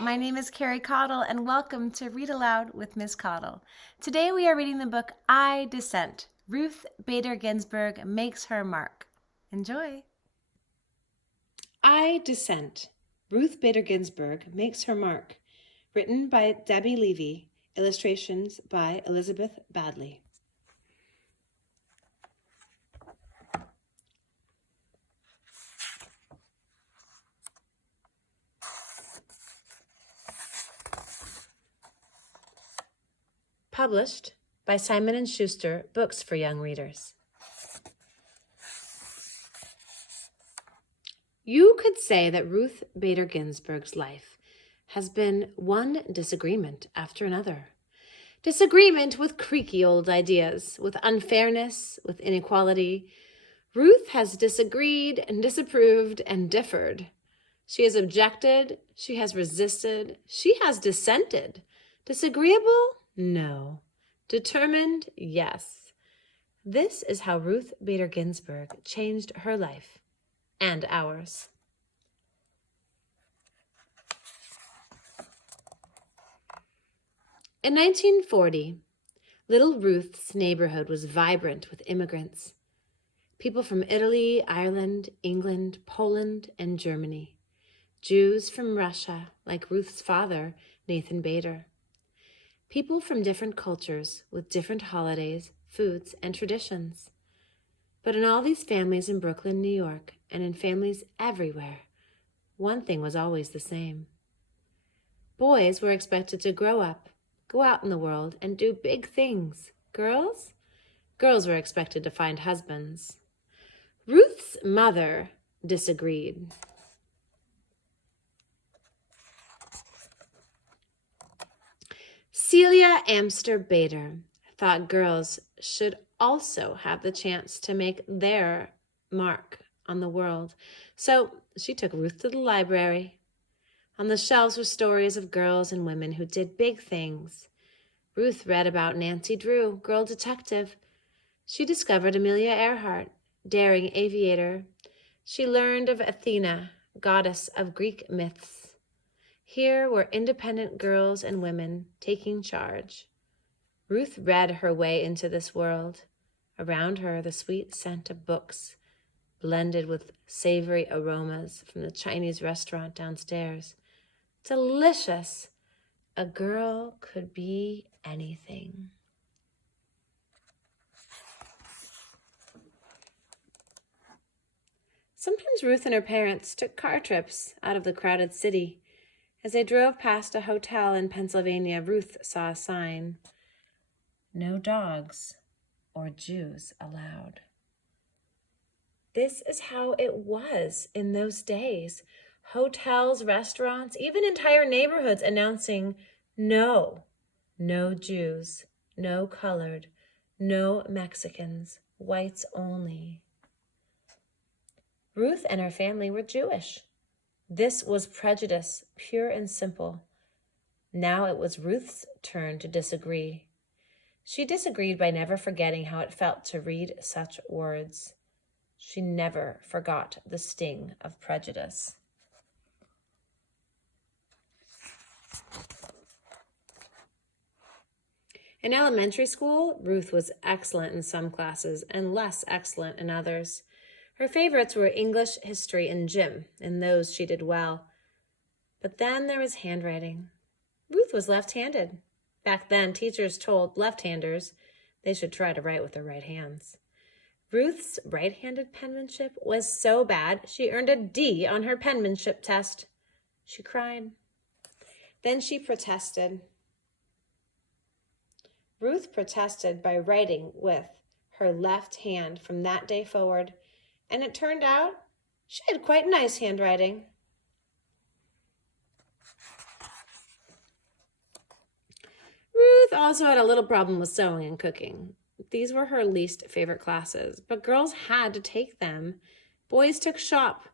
my name is Carrie Caudle, and welcome to Read Aloud with Miss Caudle. Today we are reading the book I Dissent. Ruth Bader Ginsburg makes her mark. Enjoy. I Dissent. Ruth Bader Ginsburg makes her mark. Written by Debbie Levy. Illustrations by Elizabeth Baddeley. Published by Simon & Schuster, Books for Young Readers. You could say that Ruth Bader Ginsburg's life has been one disagreement after another. Disagreement with creaky old ideas, with unfairness, with inequality. Ruth has disagreed and disapproved and differed. She has objected, she has resisted, she has dissented. Disagreeable? No. Determined? Yes. This is how Ruth Bader Ginsburg changed her life and ours. In 1940, little Ruth's neighborhood was vibrant with immigrants. People from Italy, Ireland, England, Poland, and Germany. Jews from Russia, like Ruth's father, Nathan Bader. People from different cultures with different holidays, foods, and traditions. But in all these families in Brooklyn, New York, and in families everywhere, one thing was always the same. Boys were expected to grow up, go out in the world, and do big things. Girls? Girls were expected to find husbands. Ruth's mother disagreed. Celia Amster Bader thought girls should also have the chance to make their mark on the world. So she took Ruth to the library. On the shelves were stories of girls and women who did big things. Ruth read about Nancy Drew, girl detective. She discovered Amelia Earhart, daring aviator. She learned of Athena, goddess of Greek myths. Here were independent girls and women taking charge. Ruth read her way into this world. Around her, the sweet scent of books, blended with savory aromas from the Chinese restaurant downstairs. Delicious! A girl could be anything. Sometimes Ruth and her parents took car trips out of the crowded city. As they drove past a hotel in Pennsylvania, Ruth saw a sign, "No dogs or Jews allowed." This is how it was in those days. Hotels, restaurants, even entire neighborhoods announcing, no Jews, no colored, no Mexicans, whites only. Ruth and her family were Jewish. This was prejudice, pure and simple. Now it was Ruth's turn to disagree. She disagreed by never forgetting how it felt to read such words. She never forgot the sting of prejudice. In elementary school, Ruth was excellent in some classes and less excellent in others. Her favorites were English, history, and gym. In those she did well. But then there was handwriting. Ruth was left-handed. Back then, teachers told left-handers they should try to write with their right hands. Ruth's right-handed penmanship was so bad she earned a D on her penmanship test. She cried. Then she protested. Ruth protested by writing with her left hand from that day forward, and it turned out she had quite nice handwriting. Ruth also had a little problem with sewing and cooking. These were her least favorite classes, but girls had to take them. Boys took shop,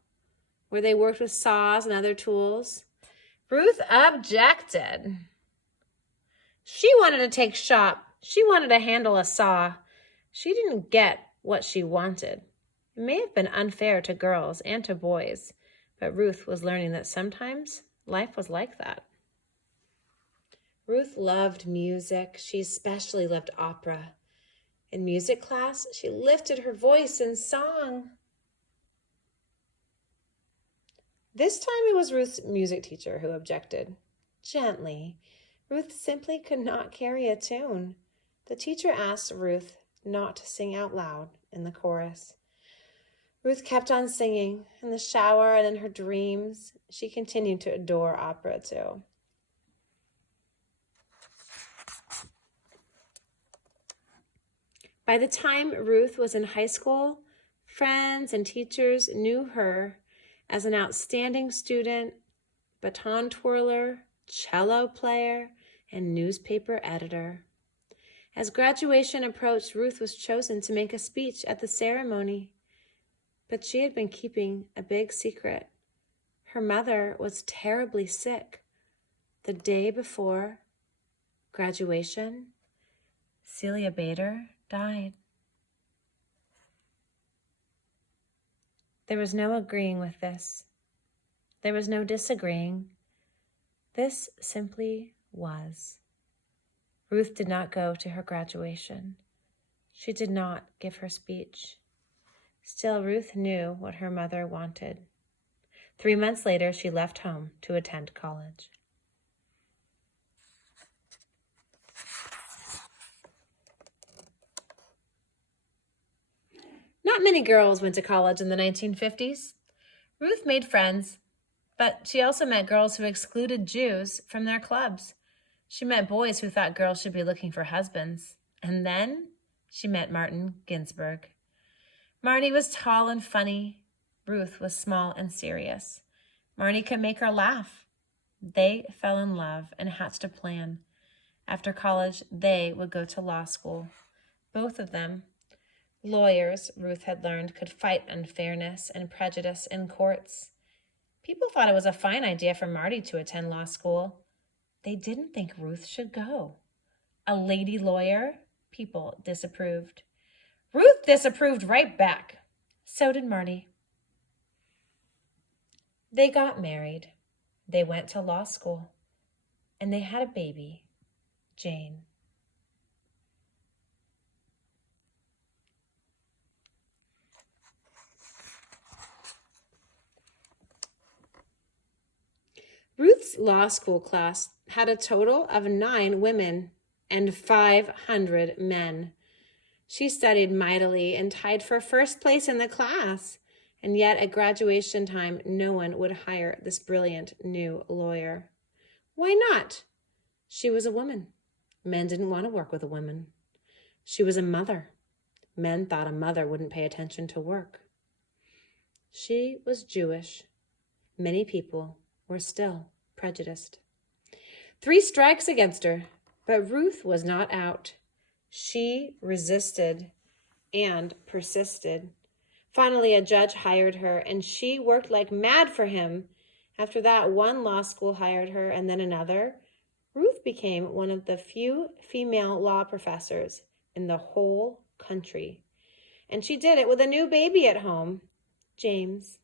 where they worked with saws and other tools. Ruth objected. She wanted to take shop. She wanted to handle a saw. She didn't get what she wanted. It may have been unfair to girls and to boys, but Ruth was learning that sometimes life was like that. Ruth loved music. She especially loved opera. In music class, she lifted her voice and sang. This time it was Ruth's music teacher who objected. Gently, Ruth simply could not carry a tune. The teacher asked Ruth not to sing out loud in the chorus. Ruth kept on singing. In the shower and in her dreams, she continued to adore opera too. By the time Ruth was in high school, friends and teachers knew her as an outstanding student, baton twirler, cello player, and newspaper editor. As graduation approached, Ruth was chosen to make a speech at the ceremony. But she had been keeping a big secret. Her mother was terribly sick. The day before graduation, Celia Bader died. There was no agreeing with this. There was no disagreeing. This simply was. Ruth did not go to her graduation. She did not give her speech. Still, Ruth knew what her mother wanted. 3 months later, she left home to attend college. Not many girls went to college in the 1950s. Ruth made friends, but she also met girls who excluded Jews from their clubs. She met boys who thought girls should be looking for husbands. And then she met Martin Ginsburg. Marty was tall and funny. Ruth was small and serious. Marty could make her laugh. They fell in love and hatched a plan. After college, they would go to law school. Both of them. Lawyers, Ruth had learned, could fight unfairness and prejudice in courts. People thought it was a fine idea for Marty to attend law school. They didn't think Ruth should go. A lady lawyer? People disapproved. Ruth disapproved right back. So did Marty. They got married. They went to law school. And they had a baby, Jane. Ruth's law school class had a total of 9 women and 500 men. She studied mightily and tied for first place in the class. And yet at graduation time, no one would hire this brilliant new lawyer. Why not? She was a woman. Men didn't want to work with a woman. She was a mother. Men thought a mother wouldn't pay attention to work. She was Jewish. Many people were still prejudiced. 3 strikes against her, but Ruth was not out. She resisted and persisted. Finally, a judge hired her, and she worked like mad for him. After that, one law school hired her, and then another. Ruth became one of the few female law professors in the whole country. And she did it with a new baby at home, James.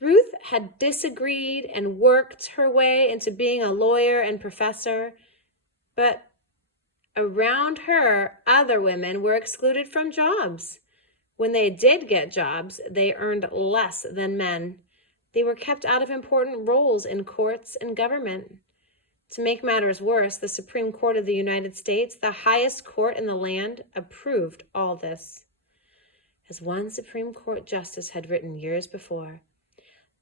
Ruth had disagreed and worked her way into being a lawyer and professor, but around her, other women were excluded from jobs. When they did get jobs, they earned less than men. They were kept out of important roles in courts and government. To make matters worse, the Supreme Court of the United States, the highest court in the land, approved all this. As one Supreme Court justice had written years before,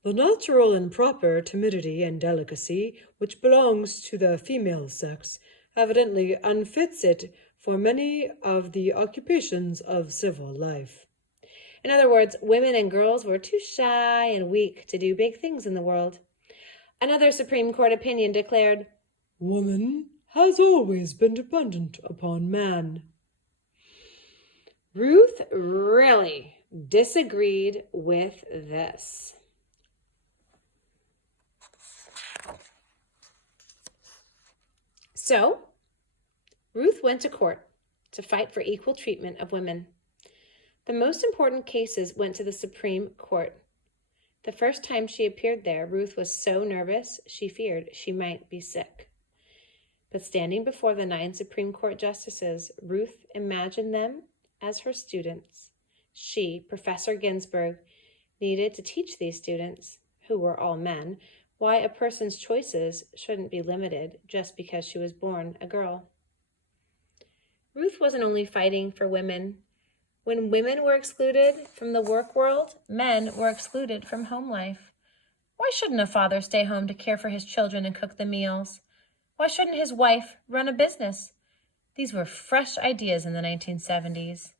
"The natural and proper timidity and delicacy which belongs to the female sex evidently unfits it for many of the occupations of civil life." In other words, women and girls were too shy and weak to do big things in the world. Another Supreme Court opinion declared, "Woman has always been dependent upon man." Ruth really disagreed with this. So, Ruth went to court to fight for equal treatment of women. The most important cases went to the Supreme Court. The first time she appeared there, Ruth was so nervous she feared she might be sick. But standing before the 9 Supreme Court justices, Ruth imagined them as her students. She, Professor Ginsburg, needed to teach these students, who were all men, why a person's choices shouldn't be limited just because she was born a girl. Ruth wasn't only fighting for women. When women were excluded from the work world, men were excluded from home life. Why shouldn't a father stay home to care for his children and cook the meals? Why shouldn't his wife run a business? These were fresh ideas in the 1970s.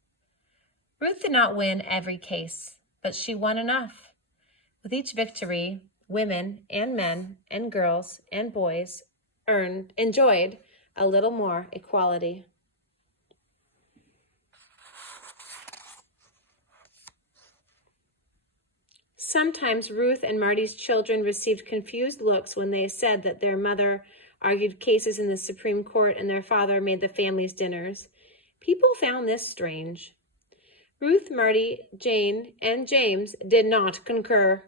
Ruth did not win every case, but she won enough. With each victory, women and men and girls and boys enjoyed a little more equality. Sometimes Ruth and Marty's children received confused looks when they said that their mother argued cases in the Supreme Court and their father made the family's dinners. People found this strange. Ruth, Marty, Jane, and James did not concur.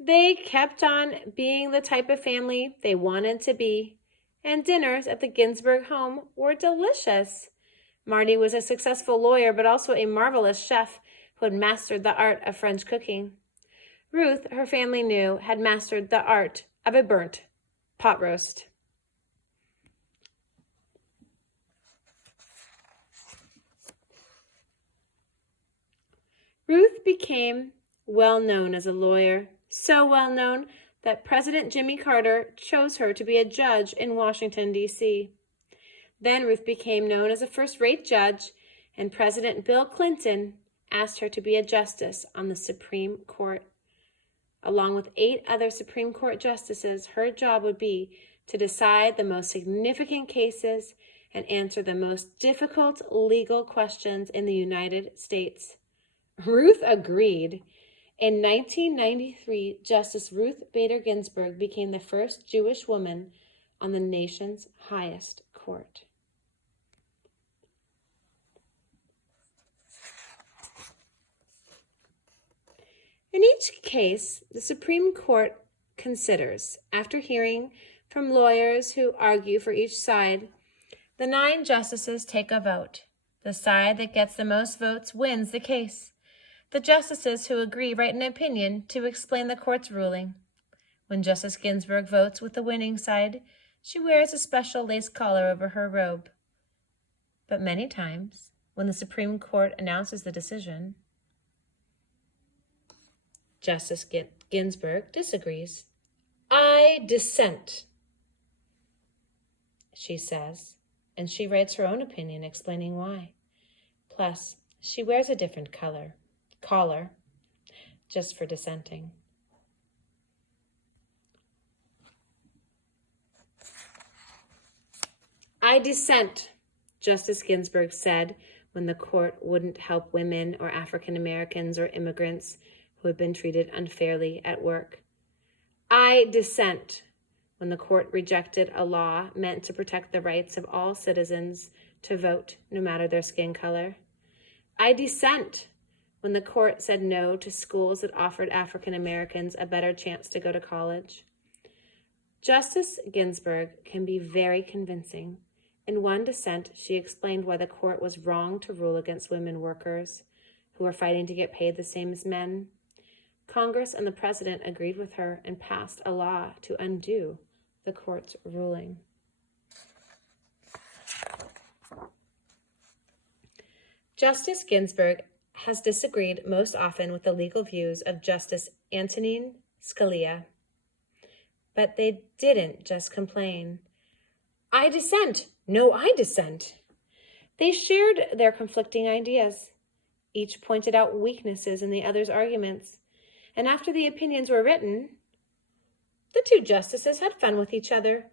They kept on being the type of family they wanted to be, and dinners at the Ginsburg home were delicious. Marty was a successful lawyer, but also a marvelous chef who had mastered the art of French cooking. Ruth, her family knew, had mastered the art of a burnt pot roast. Ruth became well known as a lawyer, so well known that President Jimmy Carter chose her to be a judge in Washington, D.C. Then Ruth became known as a first-rate judge, and President Bill Clinton asked her to be a justice on the Supreme Court. Along with 8 other Supreme Court justices, her job would be to decide the most significant cases and answer the most difficult legal questions in the United States. Ruth agreed. In 1993, Justice Ruth Bader Ginsburg became the first Jewish woman on the nation's highest court. In each case, the Supreme Court considers, after hearing from lawyers who argue for each side, the 9 justices take a vote. The side that gets the most votes wins the case. The justices who agree write an opinion to explain the court's ruling. When Justice Ginsburg votes with the winning side, she wears a special lace collar over her robe. But many times, when the Supreme Court announces the decision, Justice Ginsburg disagrees. I dissent, she says, and she writes her own opinion explaining why. Plus, she wears a different collar, just for dissenting. I dissent, Justice Ginsburg said when the court wouldn't help women or African Americans or immigrants who had been treated unfairly at work. I dissent when the court rejected a law meant to protect the rights of all citizens to vote, no matter their skin color. I dissent when the court said no to schools that offered African Americans a better chance to go to college. Justice Ginsburg can be very convincing. In one dissent, she explained why the court was wrong to rule against women workers who were fighting to get paid the same as men. Congress and the president agreed with her and passed a law to undo the court's ruling. Justice Ginsburg has disagreed most often with the legal views of Justice Antonin Scalia. But they didn't just complain. I dissent. No, I dissent. They shared their conflicting ideas. Each pointed out weaknesses in the other's arguments. And after the opinions were written, the 2 justices had fun with each other.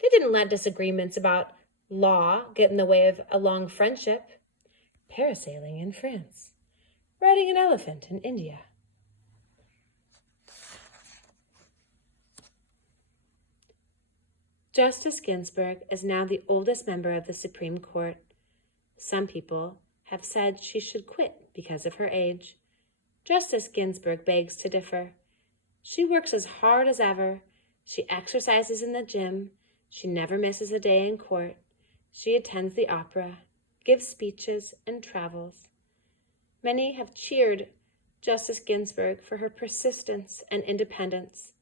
They didn't let disagreements about law get in the way of a long friendship. Parasailing in France. Riding an elephant in India. Justice Ginsburg is now the oldest member of the Supreme Court. Some people have said she should quit because of her age. Justice Ginsburg begs to differ. She works as hard as ever. She exercises in the gym. She never misses a day in court. She attends the opera, gives speeches, and travels. Many have cheered Justice Ginsburg for her persistence and independence.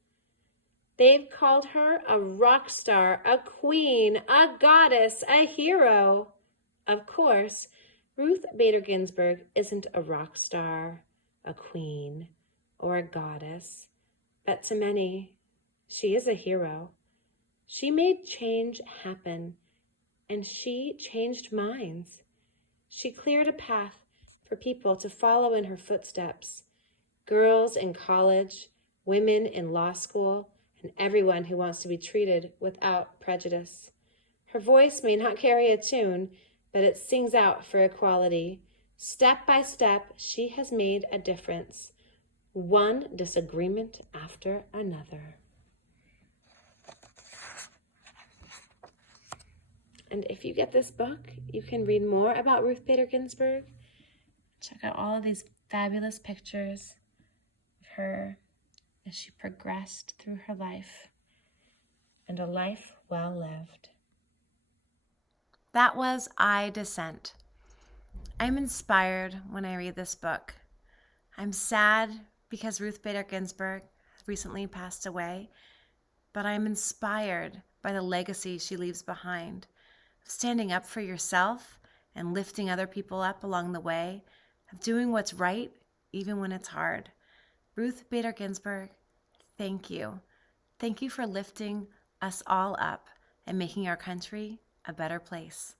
They've called her a rock star, a queen, a goddess, a hero. Of course, Ruth Bader Ginsburg isn't a rock star, a queen, or a goddess, but to many, she is a hero. She made change happen, and she changed minds. She cleared a path for people to follow in her footsteps. Girls in college, women in law school, and everyone who wants to be treated without prejudice. Her voice may not carry a tune, but it sings out for equality. Step by step, she has made a difference. One disagreement after another. And if you get this book, you can read more about Ruth Bader Ginsburg. Check out all of these fabulous pictures of her as she progressed through her life, and a life well lived. That was I Dissent. I'm inspired when I read this book. I'm sad because Ruth Bader Ginsburg recently passed away, but I'm inspired by the legacy she leaves behind, of standing up for yourself and lifting other people up along the way, of doing what's right even when it's hard. Ruth Bader Ginsburg, thank you. Thank you for lifting us all up and making our country a better place.